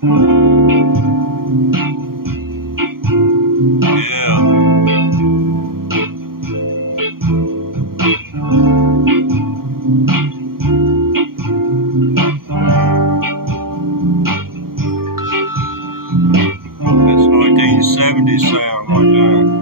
That's 1970 sound right there.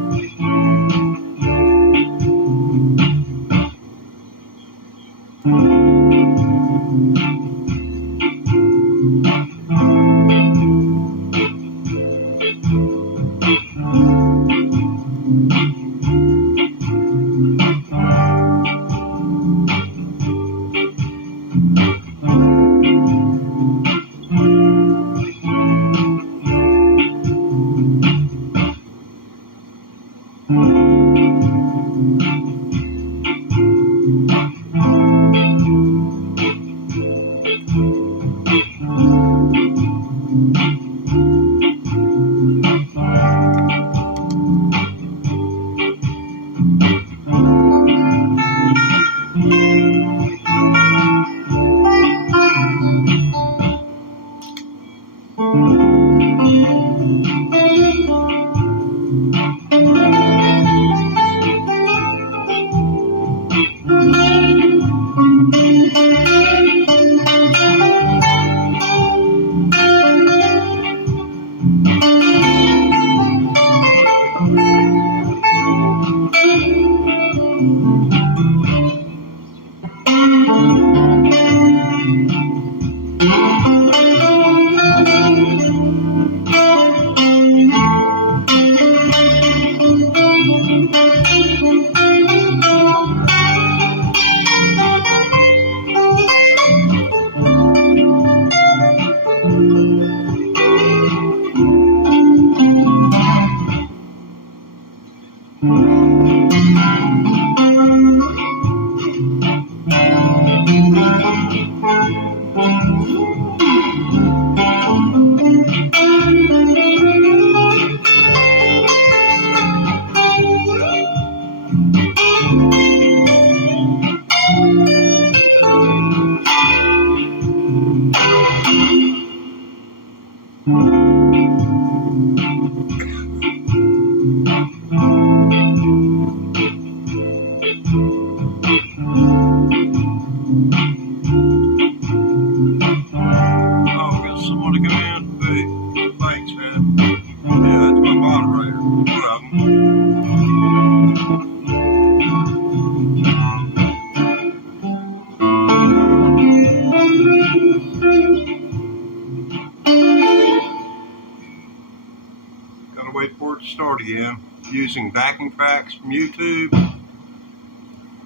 Wait for it to start again. Using backing tracks from YouTube.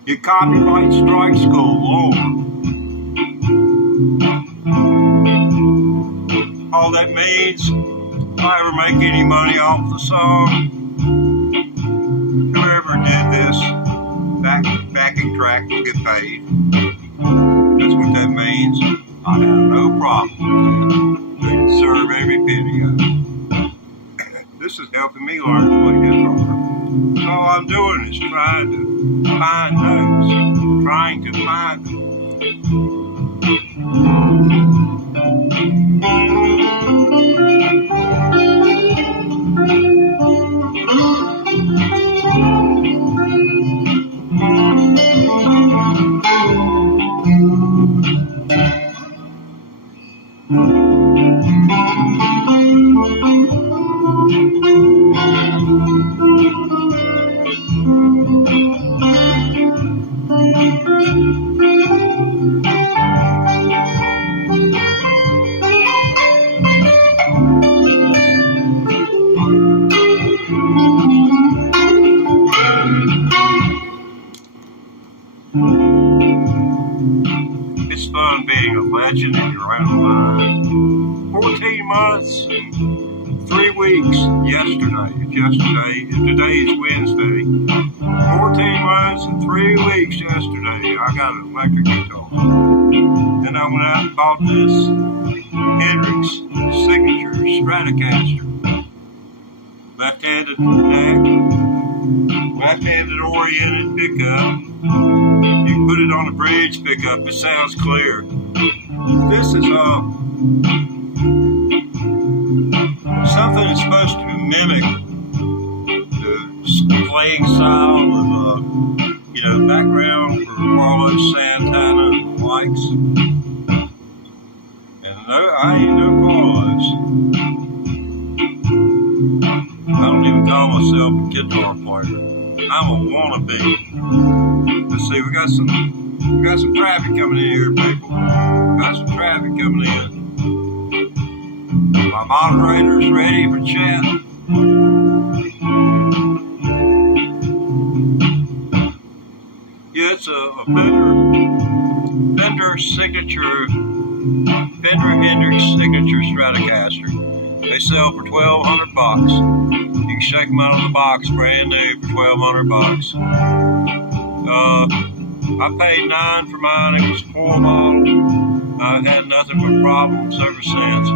Get copyright strikes galore. All that means, if I ever make any money off the song, whoever did this backing track will get paid. That's what that means. I have no problem with that. They deserve every penny of it. This is helping me learn to play guitar. So all I'm doing is trying to find notes, trying to find them. It's fun being a legend in your own mind. 14 months and 3 weeks yesterday. Today is Wednesday. 14 months and 3 weeks yesterday. I got an electric guitar. Then I went out and bought this Hendrix Signature Stratocaster. Left-handed neck, left-handed oriented pickup. You can put it on a bridge pickup, it sounds clear. This is something that's supposed to mimic the playing style of, background for Carlos Santana and the likes. And no, I ain't no Carlos. I don't even call myself a guitar player. I'm a wannabe. Let's see, we got some traffic coming in here, people. Got some traffic coming in. My moderator's ready for chat. Yeah, it's a Fender Hendrix signature Stratocaster. They sell for $1,200. You can shake them out of the box, brand new, for $1,200. I paid $9 for mine. It was a 4 model. I've had nothing but problems ever since.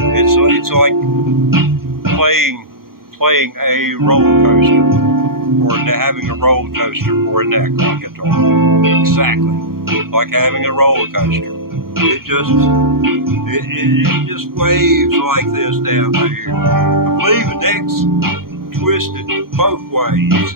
It's like playing a roller coaster, or having a roller coaster for a neck on a guitar. Exactly, like having a roller coaster. It just waves like this down there. I believe the neck's twisted both ways.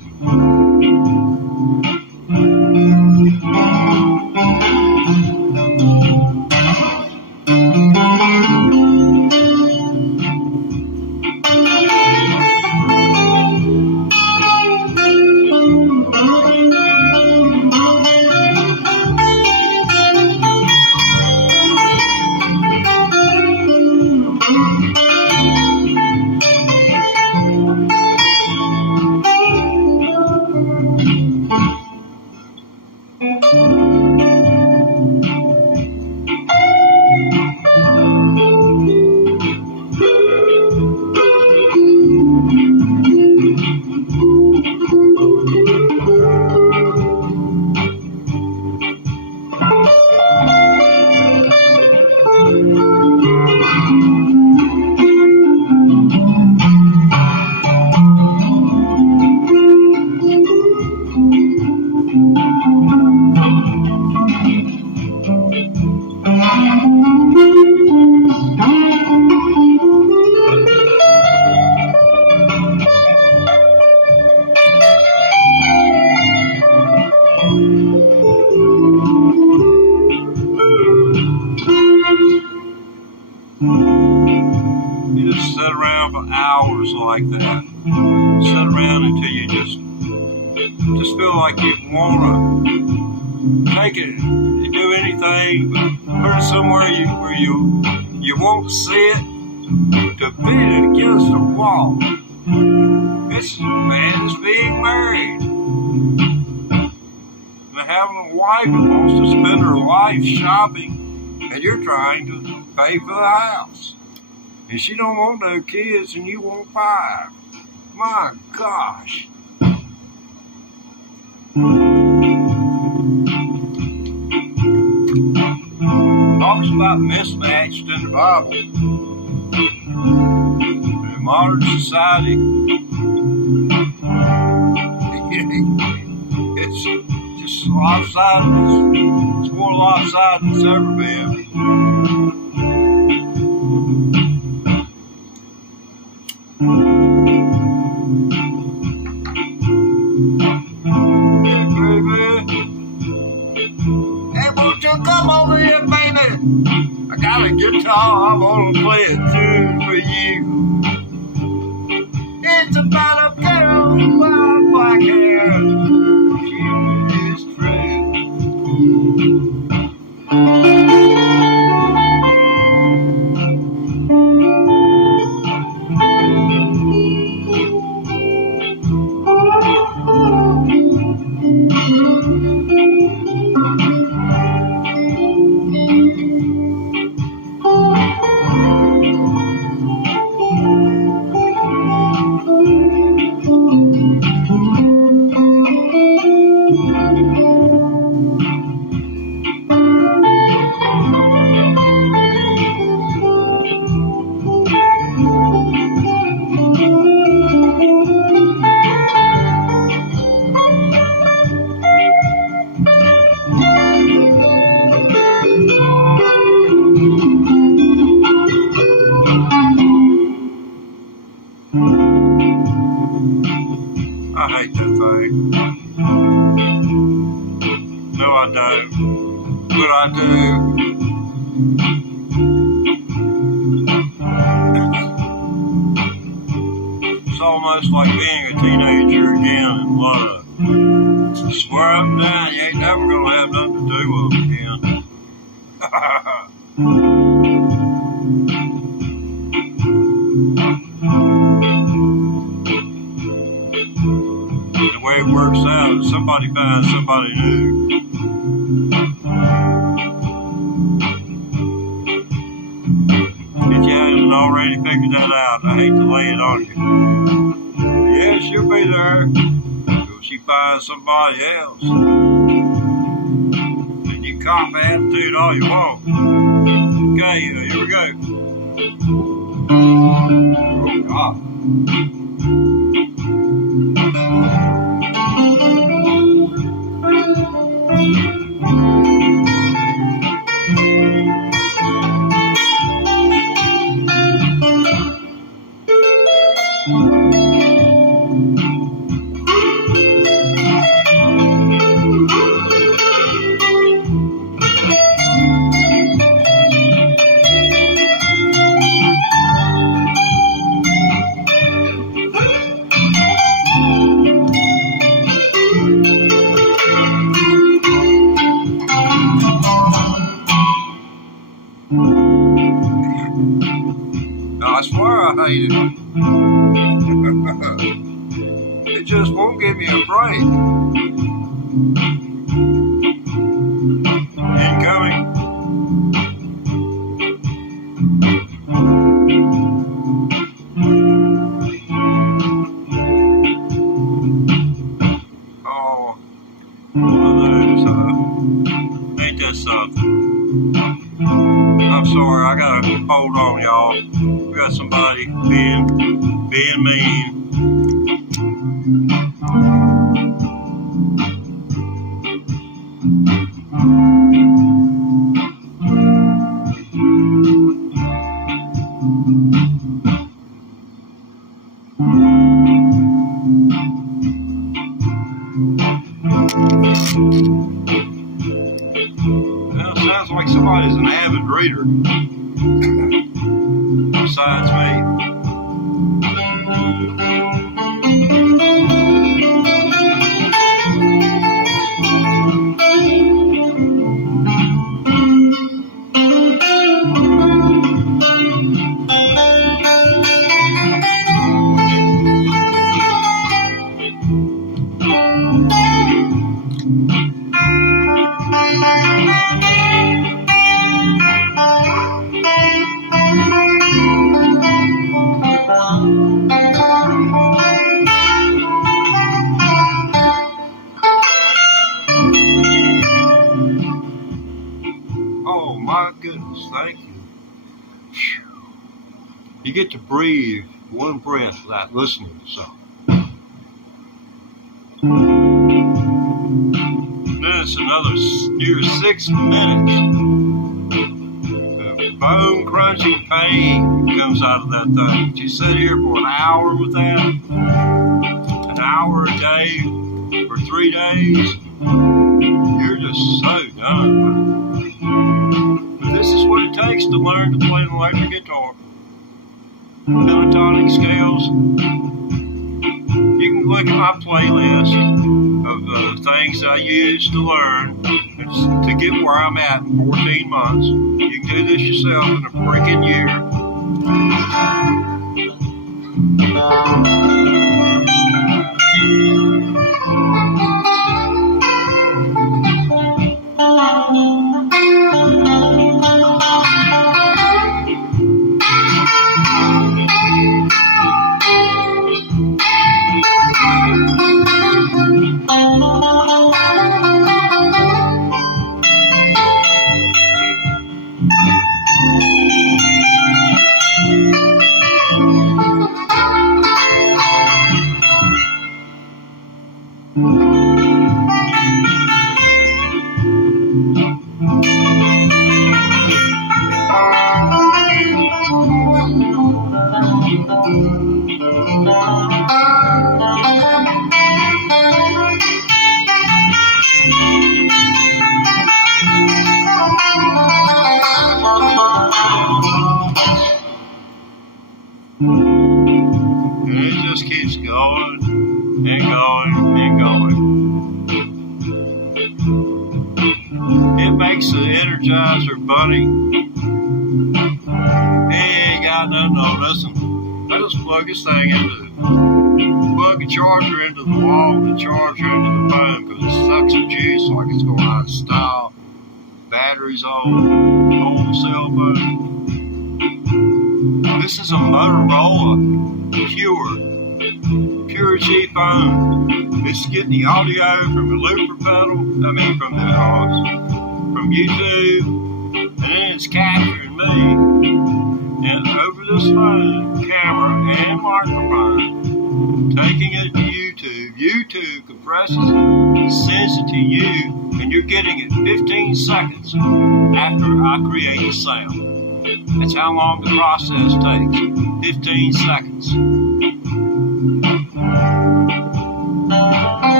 You just sit around for hours like that. Sit around until you just feel like you want to take it and do anything, but put it somewhere where you won't see it, to beat it against the wall. This man is being married. And having a wife who wants to spend her life shopping, and you're trying to pay for the house. And she don't want no kids, and you want 5. My gosh. Talks about mismatched in the Bible. In modern society, it's just lopsided. It's more lopsided than it's ever been. Come over here, baby. I got a guitar. I'm gonna play a tune for you. It's about a girl with wild black hair. She is true. I hate that thing. No, I don't. But I do. It's almost like being a teenager again in love. Swear up and down, you ain't never gonna have nothing to do with them again. The way it works out is somebody finds somebody new. If you haven't already figured that out, I hate to lay it on you. Yeah, she'll be there till she finds somebody else. And you cop attitude all you want. Okay, here we go. Oh, God. I swear I hate it. It just won't give me a break. Incoming. Oh, one of those, huh? Ain't that something? I'm sorry, I gotta hold on, y'all. We got somebody being mean. Well, sounds like somebody's an avid reader. Besides me. Oh my goodness, thank you. You get to breathe one breath without listening to something. Then it's another near 6 minutes. The bone crunching pain comes out of that thing. You sit here for an hour with that, an hour a day for 3 days. You're just so done with it. But this is what it takes to learn to play an electric guitar. Pentatonic scales. You can look at my playlist of things I use to learn to get where I'm at in 14 months. You can do this yourself in a freaking year. And it just keeps going and going and going. It makes the Energizer Bunny. He ain't got nothing on. Listen, I just plug this thing into plug a charger into the wall and a charger into the phone because it sucks the juice like it's going out of style. Batteries on the cell phone. This is a Motorola Pure G phone. It's getting the audio from the looper pedal, from YouTube, and then it's capturing me and over this phone, camera and microphone, taking it to YouTube. YouTube compresses it, sends it to you, and you're getting it 15 seconds after I create the sound. That's how long the process takes, 15 seconds.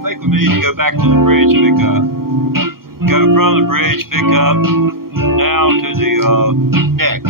I think we need to go back to the bridge pickup. Go from the bridge pickup down to the neck.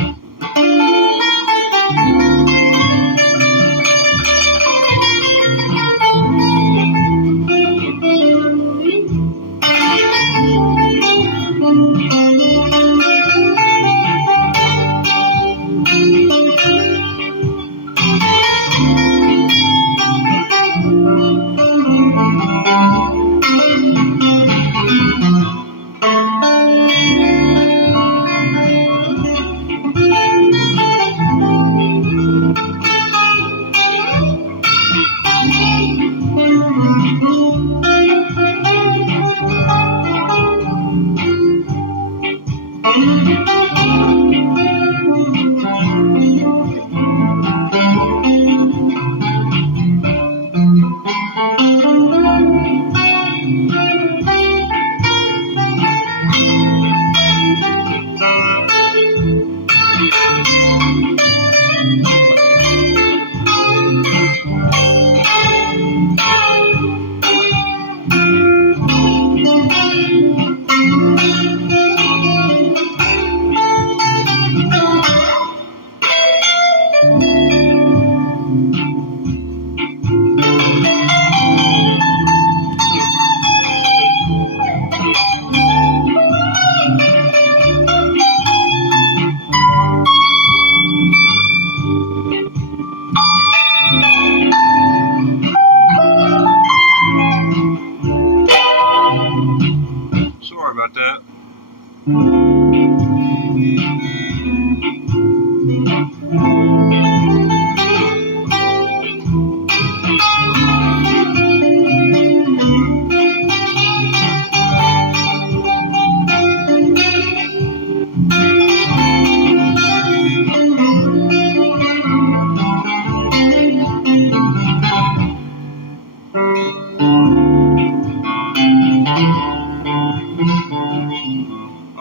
Sorry about that.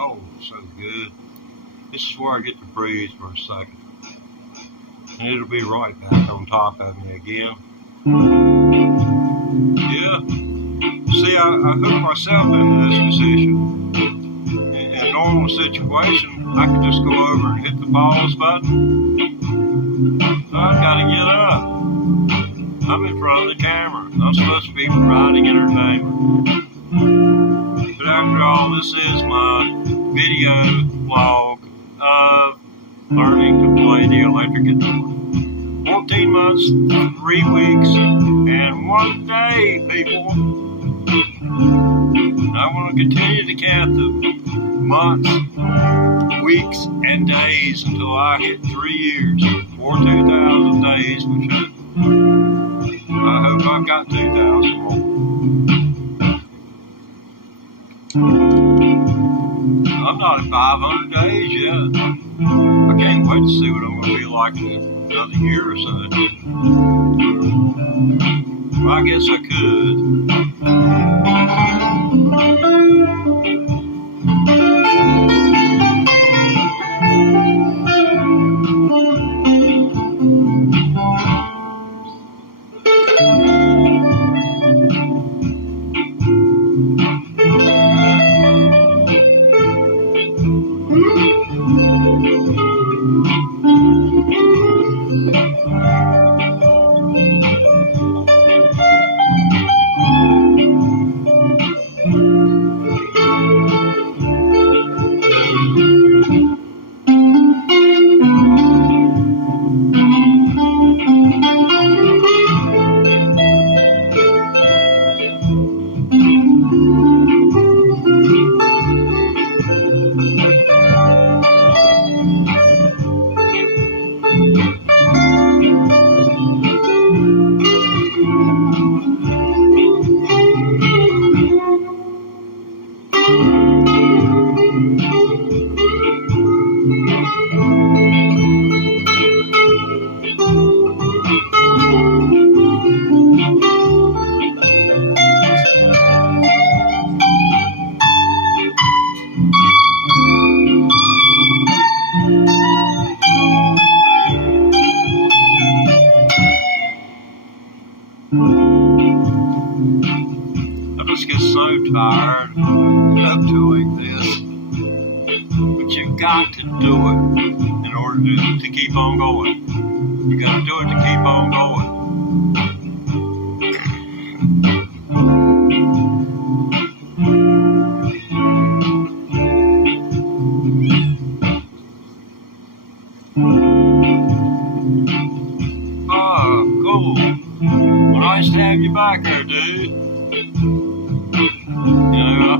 Oh, so good. This is where I get to breathe for a second. And it'll be right back on top of me again. Yeah. See, I hooked myself into this position. In a normal situation, I could just go over and hit the pause button. I've got to get up. I'm in front of the camera. I'm supposed to be providing entertainment. But after all, this is my video vlog of learning to play the electric guitar. 14 months, 3 weeks, and 1 day, people. I want to continue to count the months, weeks, and days until I hit 3 years, or 2,000 days, which I hope I've got 2,000 more. I'm not at 500 days yet. I can't wait to see what I'm going to be like in another year or so. Well, I guess I could. tired of doing this. But you've got to do it in order to keep on going. You got to do it to keep on going. Oh, cool. Well, nice to have you back there, dude. You know,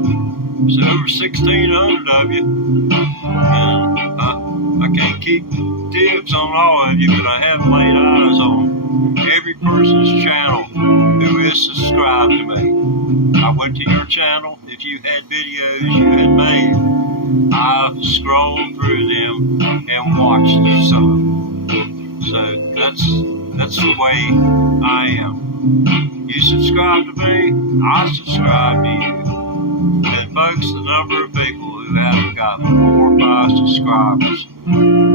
there's over 1,600 of you. And I can't keep dibs on all of you, but I have laid eyes on every person's channel who is subscribed to me. I went to your channel. If you had videos you had made, I scrolled through them and watched some. So that's the way I am. You subscribe to me, I subscribe to you. And folks, the number of people who haven't got 4 or 5 subscribers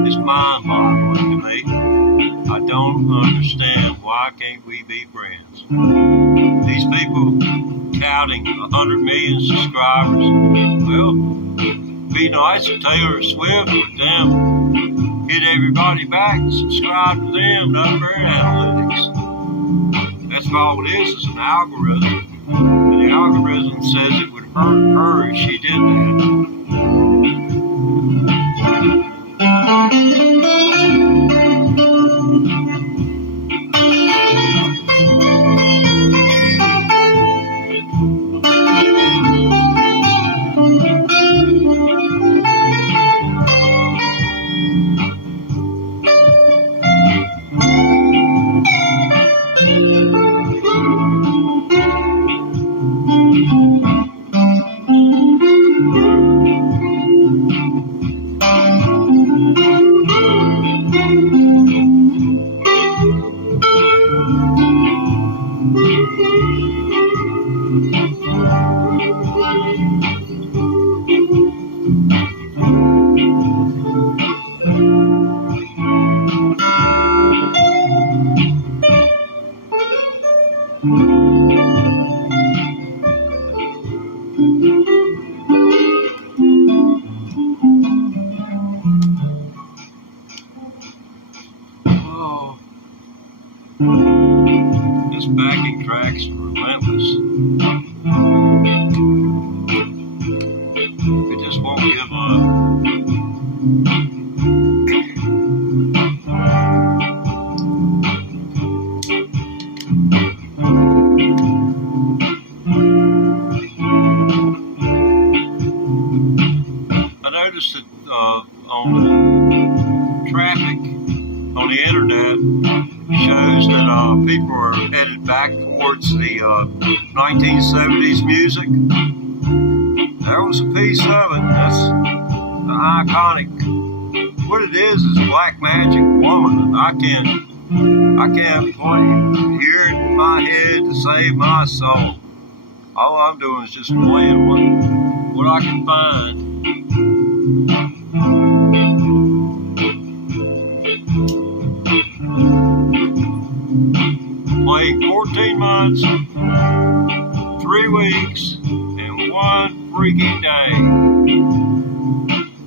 is mind-boggling to me. I don't understand, why can't we be friends? These people touting 100 million subscribers, well, be nice to Taylor Swift with them. Hit everybody back and subscribe to them, not their analytics. That's all it is an algorithm. And the algorithm says it would hurt her if she did that. Oh, this backing track's relentless. It just won't give up. I noticed that on the traffic on the internet shows that people are headed back towards the 1970s music. There was a piece of it. That's the iconic. What it is Black Magic Woman. I can't play. Hear it in my head to save my soul. All I'm doing is just playing what I can find. Played 14 months, 3 weeks, and 1 freaking day.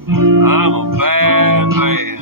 I'm a bad man.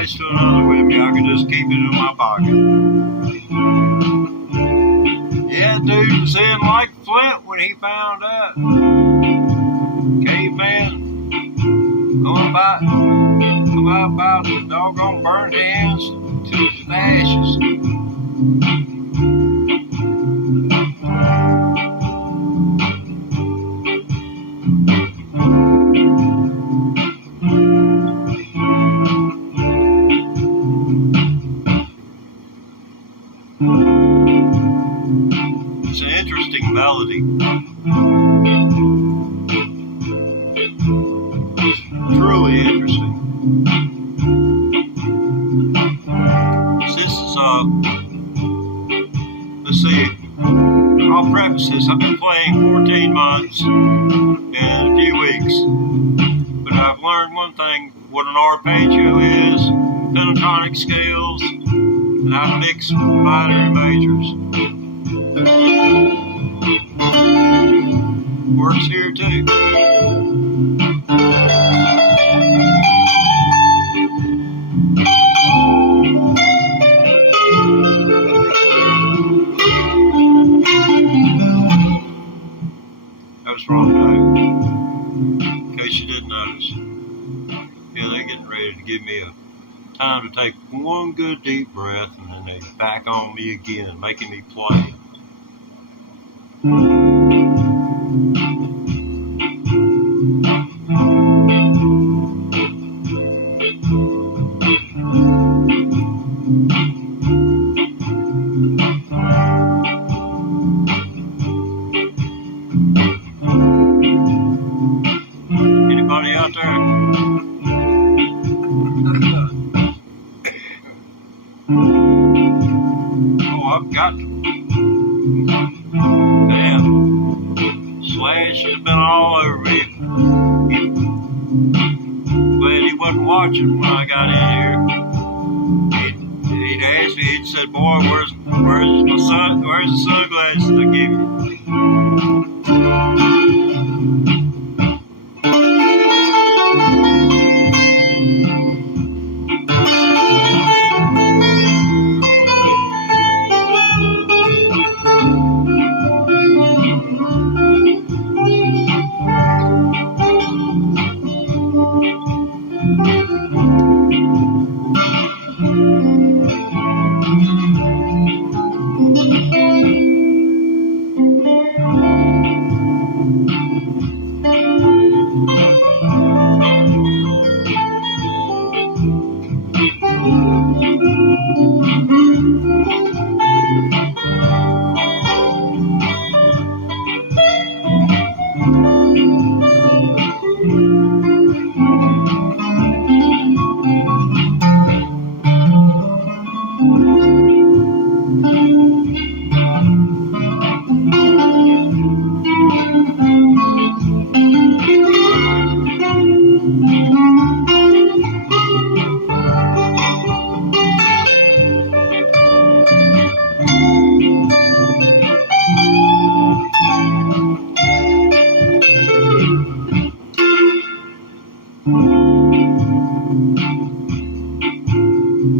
place to another with me. I could just keep it in my pocket. Yeah, dude was in like Flint when he found out. Caveman going about the doggone burnt hands to his ashes. It's an interesting melody. It's truly interesting. This is let's see. I'll preface this. I've been playing 14 months and a few weeks, but I've learned one thing: what an arpeggio is, pentatonic scales, and how to mix minor and majors. Works here too. That was wrong note. In case you didn't notice. Yeah, they're getting ready to give me a time to take one good deep breath, and then they back on me again, making me play. Anybody out there? Oh, I've got to. Damn. Slash should have been all over me. Glad he wasn't watching when I got in here. He'd asked me, he'd said, boy, where's the sunglasses I gave you?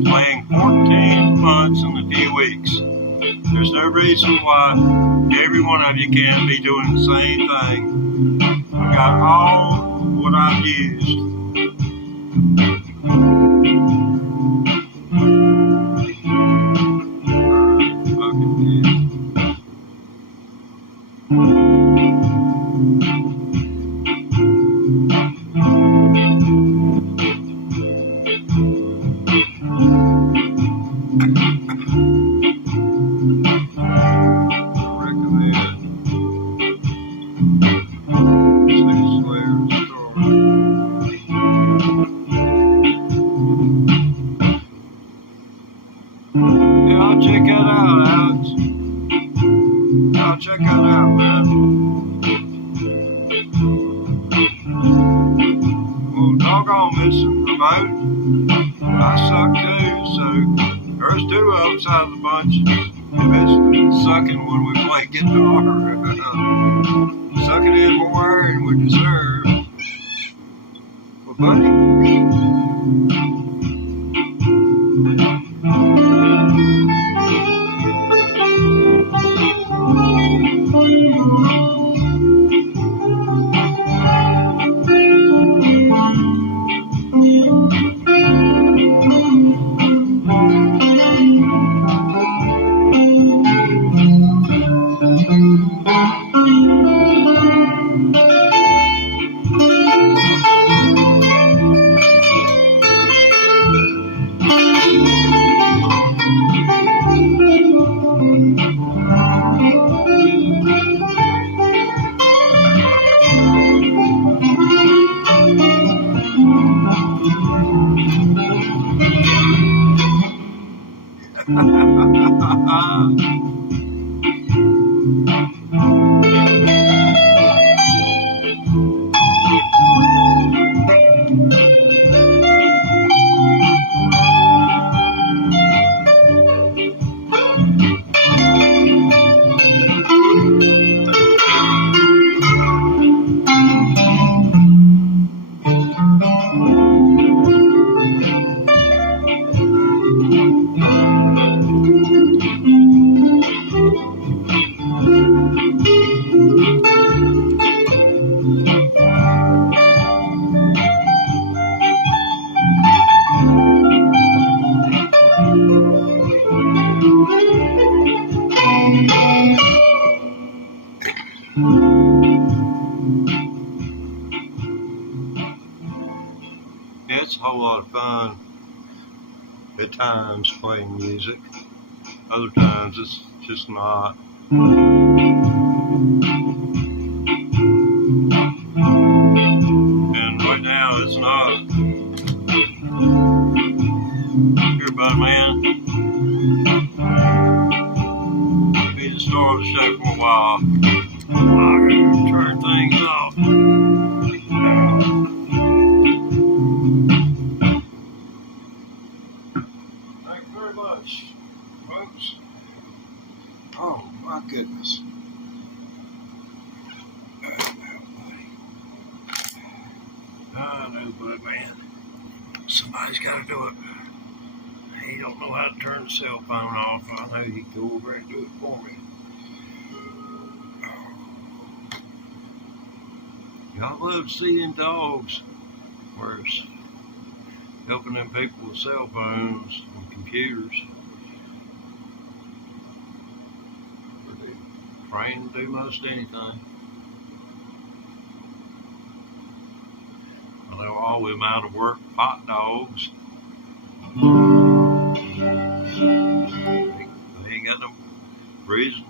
Playing 14 months in a few weeks. There's no reason why every one of you can't be doing the same thing. I got all what I've used. Yeah, I'll check that out, Alex. I'll check that out, man. Well, doggone missing remote. I suck too, so there's two of us out of the bunch. If it's sucking when we play guitar, sucking in more air than we deserve. Well, buddy, outside. It's a whole lot of fun at times playing music. Other times it's just not. And right now it's not. Here, bud, man. Be the star of the show for a while. I'm gonna turn things off. Thank you very much, folks. Oh my goodness. I know, bud, man. Somebody's got to do it. He don't know how to turn the cell phone off. I know he can go over and do it for me. I love seeing dogs. Whereas helping them people with cell phones and computers. They're trained to do most anything. I know all them out of work hot dogs. They ain't got no reason.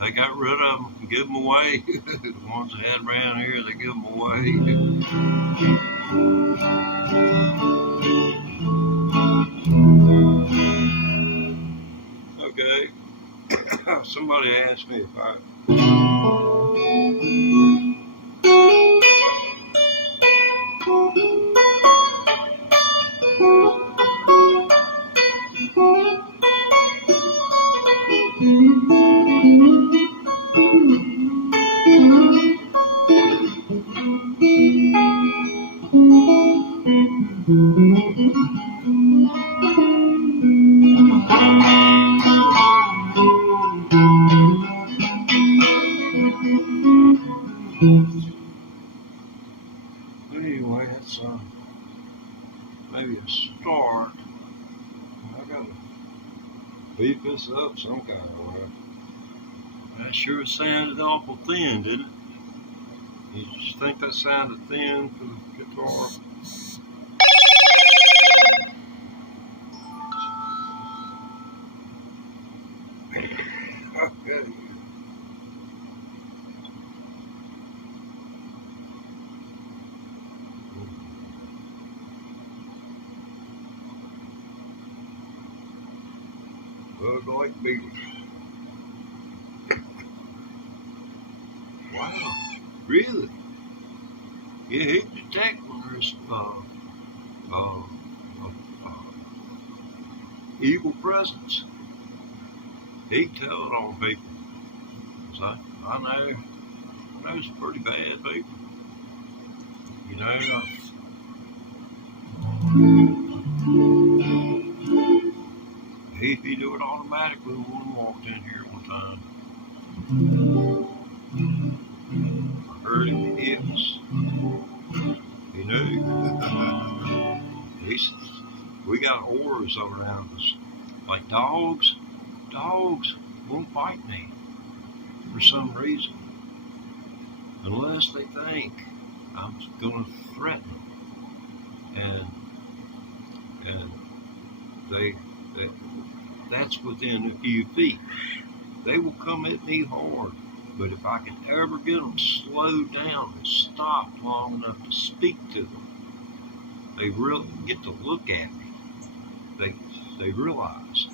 They got rid of them and give them away. The ones they had around here, they give them away. Okay. Somebody asked me if I... Anyway, that's maybe a start. I gotta beat this up some kind of way. That sure sounded awful thin, didn't it? You just think that sounded thin for the guitar? Okay. Bug like beetles. Wow, really? You hit detect when there's evil presence. He can tell it on people. So I know some pretty bad people. You know, he do it automatically. One walked in here one time. I heard him hiss. He knew. We got auras around us. Like dogs won't bite me for some reason. Unless they think I'm going to threaten them. And that's within a few feet. They will come at me hard, but if I can ever get them slowed down and stopped long enough to speak to them, they really get to look at me. they realize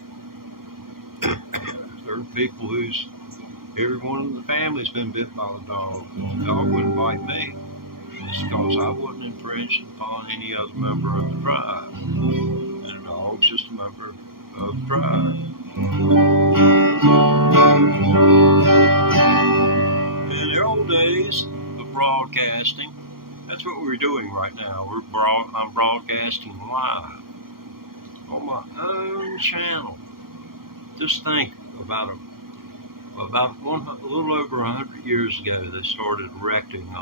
there are people whose everyone in the family's been bit by the dog. The dog wouldn't bite me. It's because I wasn't infringed upon any other member of the tribe. And the dog's just a member of the tribe. In the old days of broadcasting, that's what we're doing right now. I'm broadcasting live on my own channel. Just think about a little over 100 years ago, they started erecting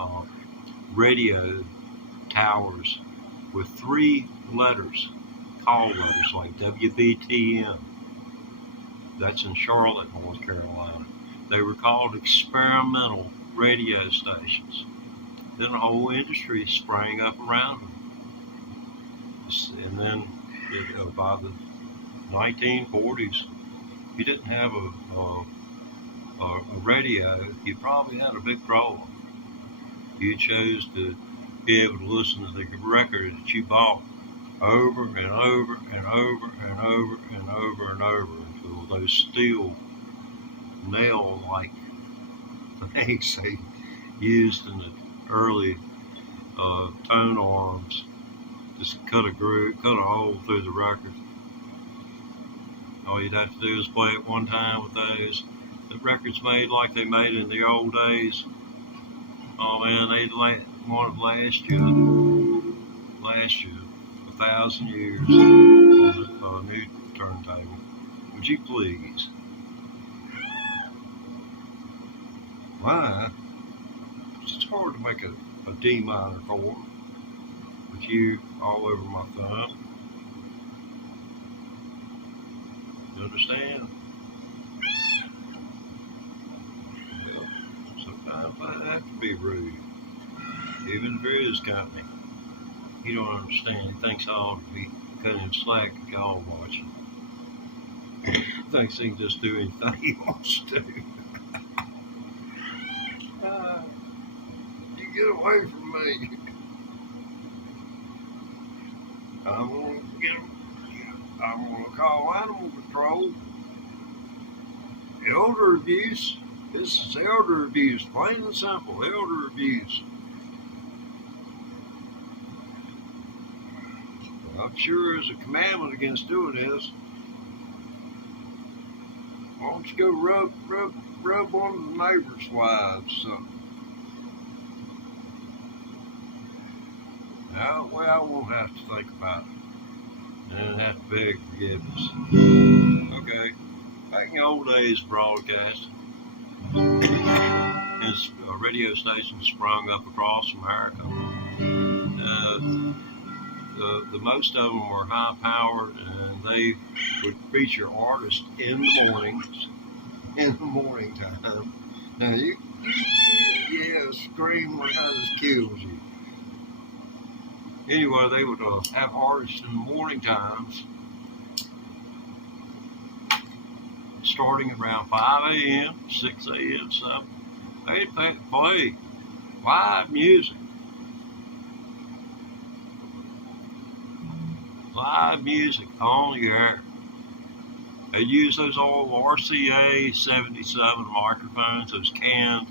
radio towers with 3 letters, call letters, like WBTM. That's in Charlotte, North Carolina. They were called experimental radio stations. Then a whole industry sprang up around them. And then by the 1940s, if you didn't have a radio, you probably had a big problem. You chose to be able to listen to the record that you bought over and over and over and over and over and over until those steel nail-like things they used in the early tone arms just cut a hole through the record. All you'd have to do is play it one time with those. The records made like they made in the old days. Oh man, they'd want to last you 1,000 years on a new turntable. Would you please? Why? It's hard to make a D minor chord with you all over my thumb. You understand? Well, sometimes I have to be rude. Even if it is company. He don't understand. He thinks I ought to be cutting him slack if y'all watching. Thinks he can just do anything he wants to. You get away from me. I'm gonna call animal control. Elder abuse. This is elder abuse, plain and simple. Elder abuse. I'm sure there's a commandment against doing this. Why don't you go rub one of the neighbor's wives? That way I won't have to think about it and have to beg forgiveness. Okay, back in the old days, broadcasting, his radio station sprung up across America. The most of them were high powered, and they would feature artists in the mornings, in the morning time. Now you scream like I just killed you. Anyway, they would have artists in the morning times, starting around 5 a.m., 6 a.m., 7. They'd play live music. Live music on the air. They use those old RCA 77 microphones, those canned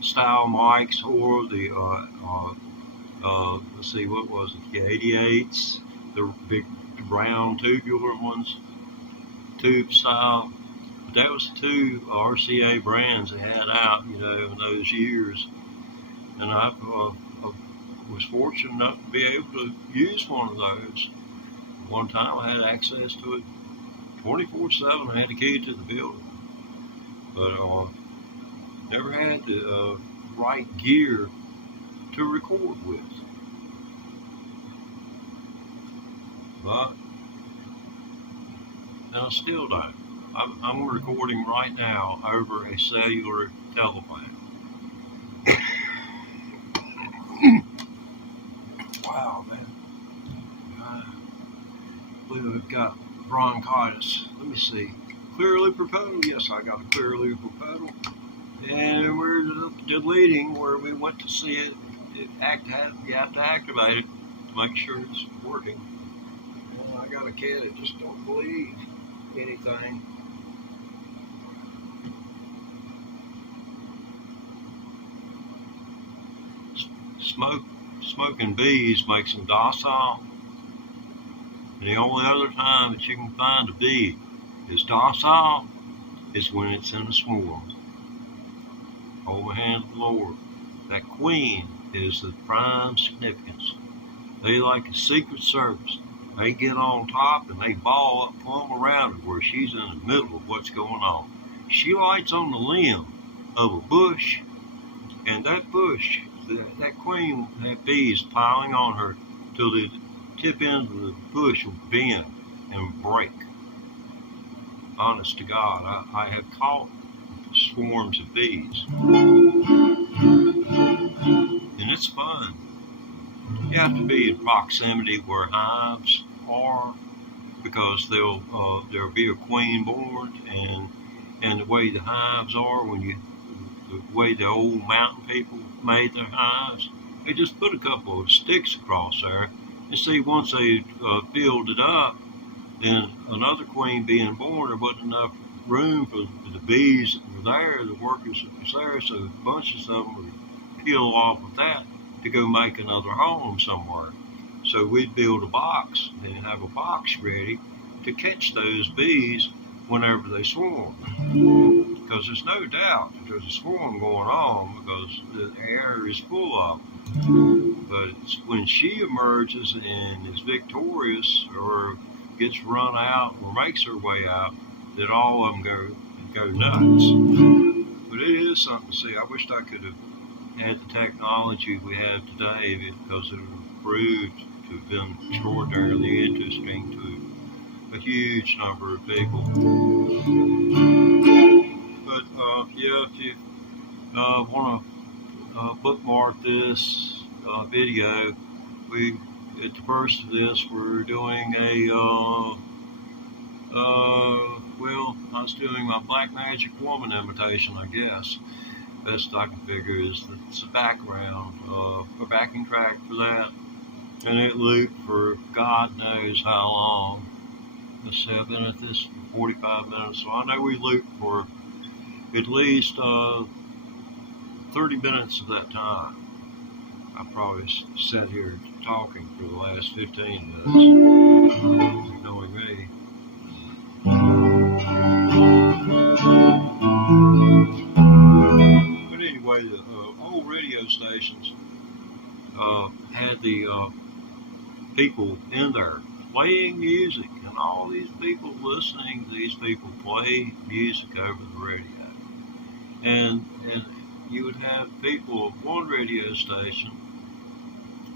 style mics, or the let's see, what was it? The 88s, the big round tubular ones, tube style. But that was 2 RCA brands they had out, in those years. And I was fortunate enough to be able to use one of those. One time I had access to it 24/7. I had the key to the building, but never had the right gear to record with. But I still don't. I'm recording right now over a cellular telephone. Wow, man. I believe I've got bronchitis. Let me see. Clear looper pedal. Yes, I got a clear looper pedal. And we're deleting where we went to see it. You have to activate it to make sure it's working. And I I got a cat that just don't believe anything. Smoking bees makes them docile. And the only other time that you can find a bee is docile is when it's in a swarm. Hold my hand to the Lord. That queen is the prime significance. They like a secret service. They get on top and they ball up plumb around her where she's in the middle of what's going on. She lights on the limb of a bush, and that bush, that queen will have bees piling on her till the tip end of the bush will bend and break. Honest to God, I have caught swarms of bees. And it's fun. You have to be in proximity where hives are, because there'll be a queen born, and the way the hives are, the way the old mountain people made their hives, they just put a couple of sticks across there, and see, once they filled it up, then another queen being born, there wasn't enough room for the bees that were there, the workers that was there, so bunches of them would peel off of that to go make another home somewhere. So we'd build a box and have a box ready to catch those bees whenever they swarm. Because there's no doubt that there's a swarm going on, because the air is full of them. But it's when she emerges and is victorious, or gets run out, or makes her way out, that all of them go nuts. But it is something to see. I wished I could have had the technology we have today, because it would have proved to have been extraordinarily interesting to a huge number of people. But if you want to bookmark this video, at the first of this, we're doing I was doing my Black Magic Woman imitation, I guess. Best I can figure is that it's a background, a backing track for that. And it looped for God knows how long. Let's see, I've been at this for 45 minutes, so I know we looped for at least 30 minutes of that time. I probably sat here talking for the last 15 minutes, knowing me. But anyway, the old radio stations had the people in there playing music, and all these people listening to these people play music over the radio. And you would have people at one radio station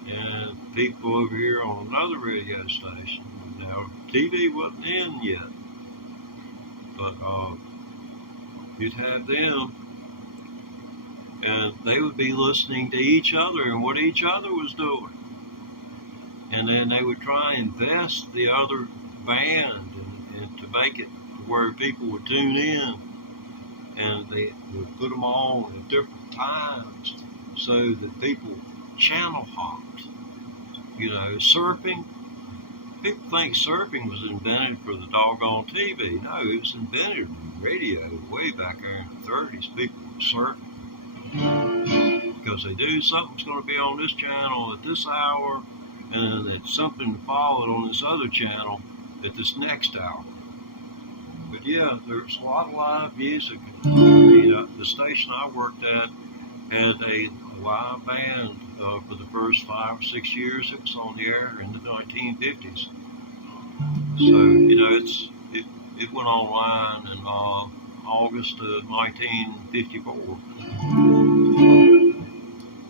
and people over here on another radio station. Now, TV wasn't in yet, but you'd have them, and they would be listening to each other and what each other was doing. And then they would try and vest the other band and to make it where people would tune in, and they would put them on at different times so that people channel hopped. You know, surfing, people think surfing was invented for the doggone TV. No, it was invented in radio way back there in the 30s. People were surfing because they knew something's going to be on this channel at this hour, and that something followed on this other channel at this next hour. But yeah, there's a lot of live music. The station I worked at had a live band for the first 5 or 6 years it was on the air in the 1950s. So, it went online in August of 1954.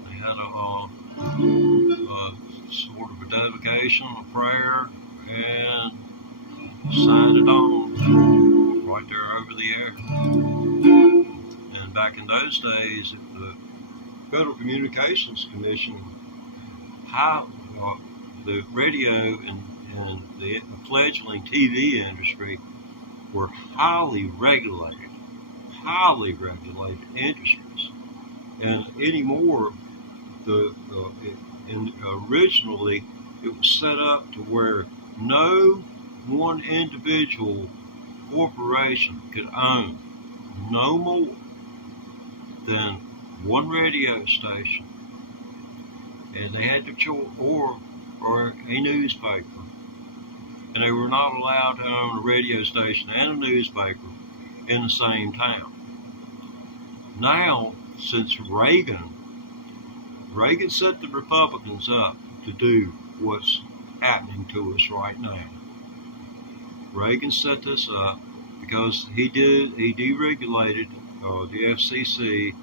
They had a sort of a dedication, a prayer, and signed it on right there over the air. And back in those days, the Federal Communications Commission, the radio and the fledgling TV industry were highly regulated industries. And anymore, originally it was set up to where no one individual corporation could own no more than one radio station, and they had to choose, or a newspaper, and they were not allowed to own a radio station and a newspaper in the same town. Now, since Reagan set the Republicans up to do what's happening to us right now. Reagan set this up because he deregulated the FCC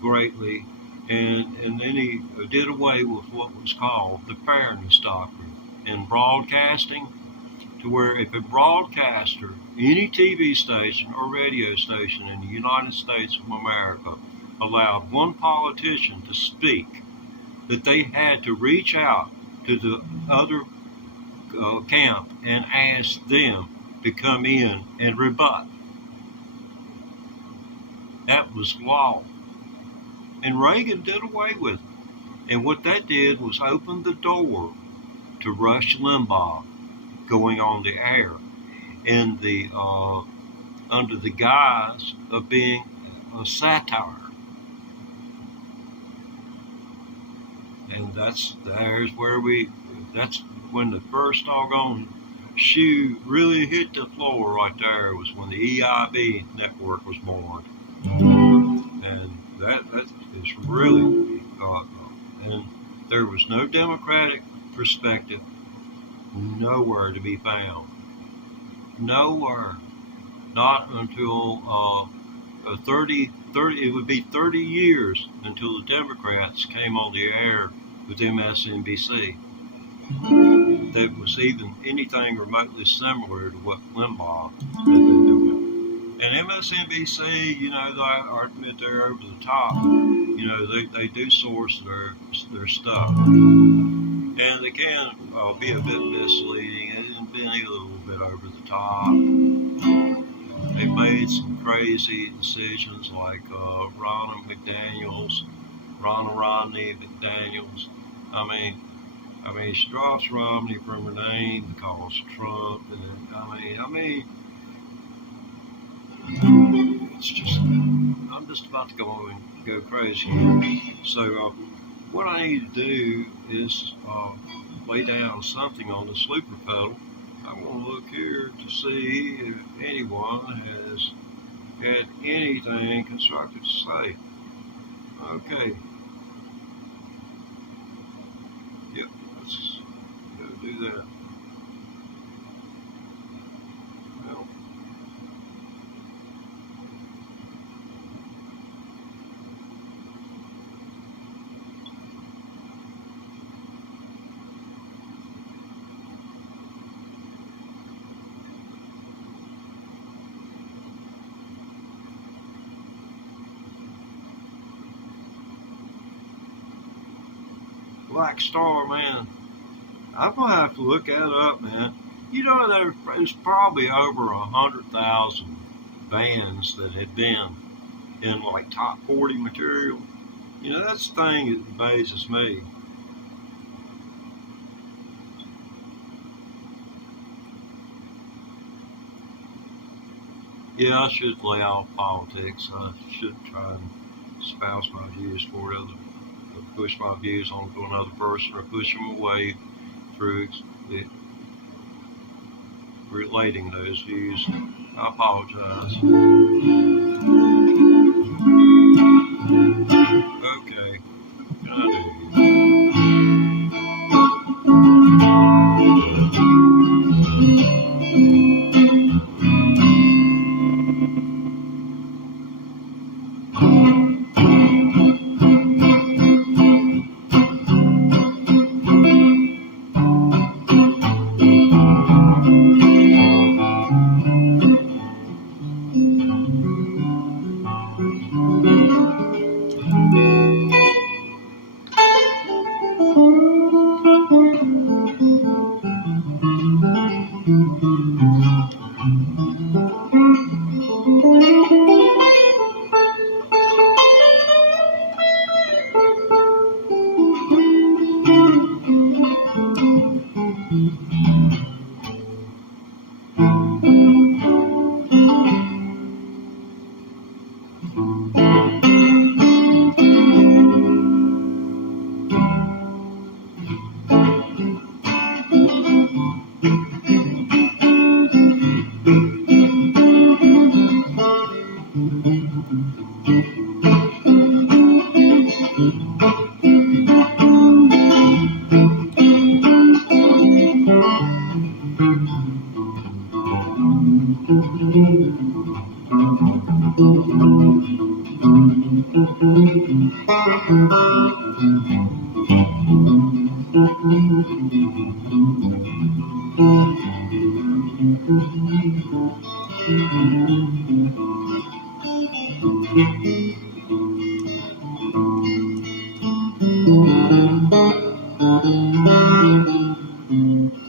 greatly, and then he did away with what was called the fairness doctrine in broadcasting, to where if a broadcaster, any TV station or radio station in the United States of America, allowed one politician to speak, that they had to reach out to the other camp and ask them to come in and rebut. That was law. And Reagan did away with it. And what that did was open the door to Rush Limbaugh going on the air in the under the guise of being a satire. And that's when the first doggone shoe really hit the floor right there, was when the EIB network was born. And that is really, and there was no Democratic perspective nowhere to be found. Nowhere. Not until it would be 30 years until the Democrats came on the air with MSNBC that was even anything remotely similar to what Limbaugh had been doing. And MSNBC, they are admit they're over the top. They do source their stuff. And they can be a bit misleading and be a little bit over the top. They made some crazy decisions like Ronald Rodney McDaniels. I mean, she drops Romney from her name because Trump, and it's just, I'm just about to go crazy here. So what I need to do is lay down something on the sleeper pedal. I want to look here to see if anyone has had anything constructive to say. Okay. Yep, let's go do that. Well, Black Star, man. I'm gonna have to look that up, man. There's probably over 100,000 bands that had been in like top 40 material. That's the thing that amazes me. Yeah, I should lay off politics. I should try and espouse my views for it, push my views onto another person, or push them away through relating those views. I apologize. Okay, what can I do?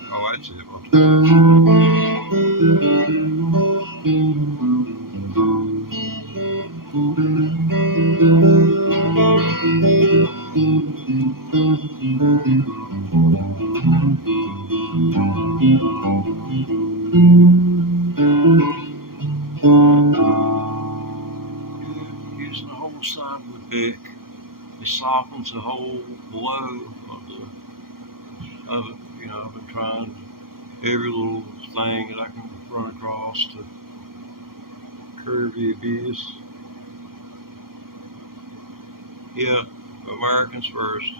Oh, that's it. Okay. Using the whole side of the pick, it softens the whole below of it. You know, I've been trying every little thing that I can run across to curve the abyss. Yeah, Americans first.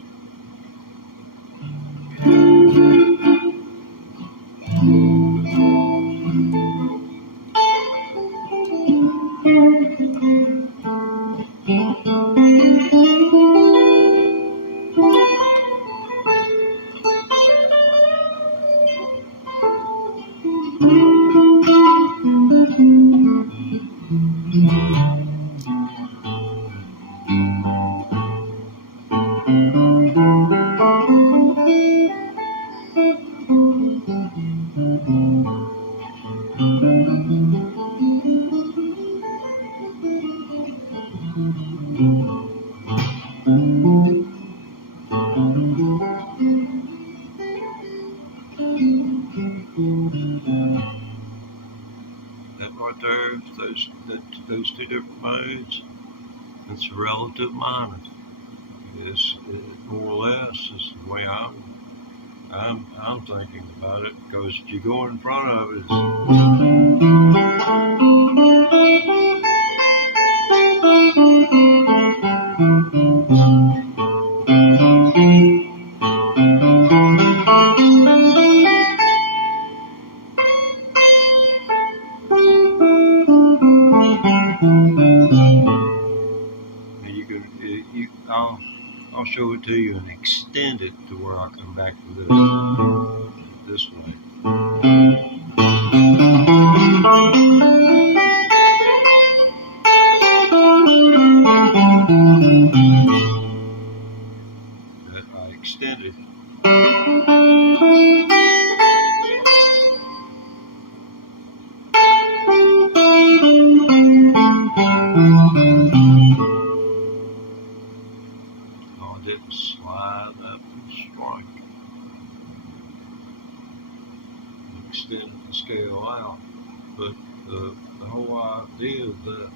That right there, those two different modes, it's a relative minor. It's more or less is the way I'm thinking about it, because if you go in front of it, I'll show it to you and extend it to where I come back to this way. That I extended. Oh, I didn't slide up and strike. Extended the scale out, but the whole idea of that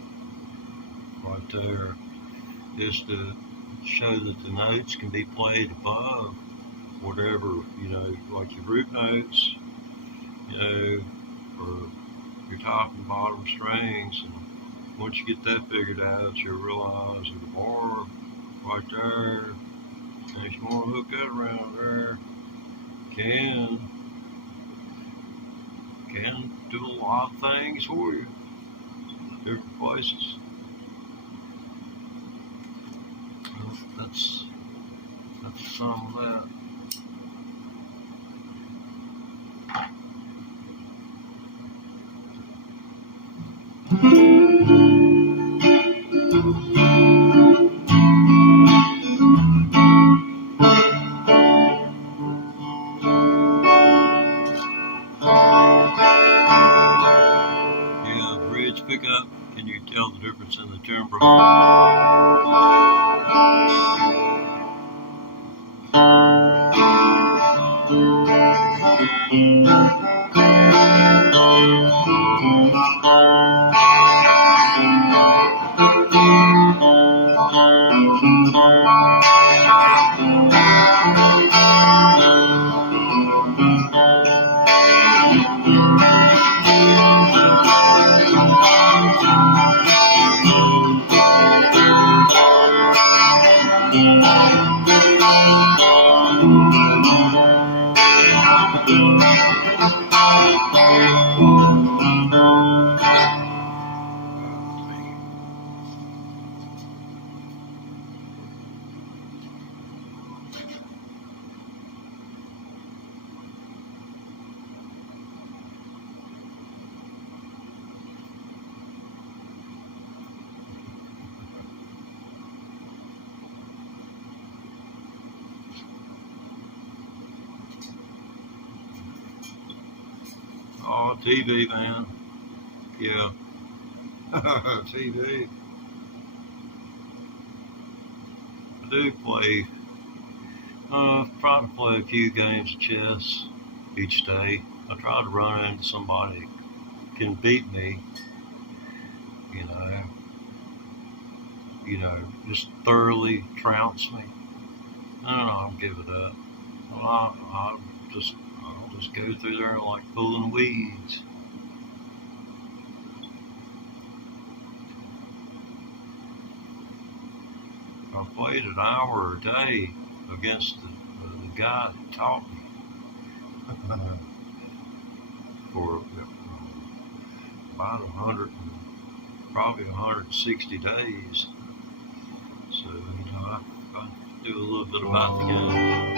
right there is to show that the notes can be played above whatever, like your root notes, or your top and bottom strings. And once you get that figured out, you'll realize that the bar right there, and if you want to hook that around there, can do a lot of things for you, different places. Well, that's some of that. Yeah, bridge pickup. Can you tell the difference in the timbre? Oh, TV, man. Yeah. TV. I do play, try to play a few games of chess each day. I try to run into somebody who can beat me, you know, just thoroughly trounce me. I don't know, I'll give it up. Well, I'll just go through there like pulling weeds. I played an hour a day against the guy that taught me for about 100, probably 160 days. So, I do a little bit about the game.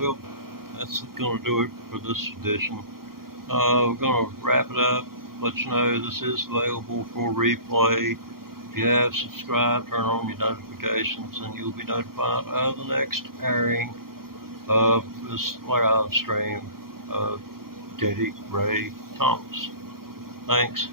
Well, that's going to do it for this edition. We're going to wrap it up. Let you know this is available for replay. If you have subscribed, turn on your notifications, and you'll be notified of the next airing of this live stream of Teddy Ray Thomas. Thanks.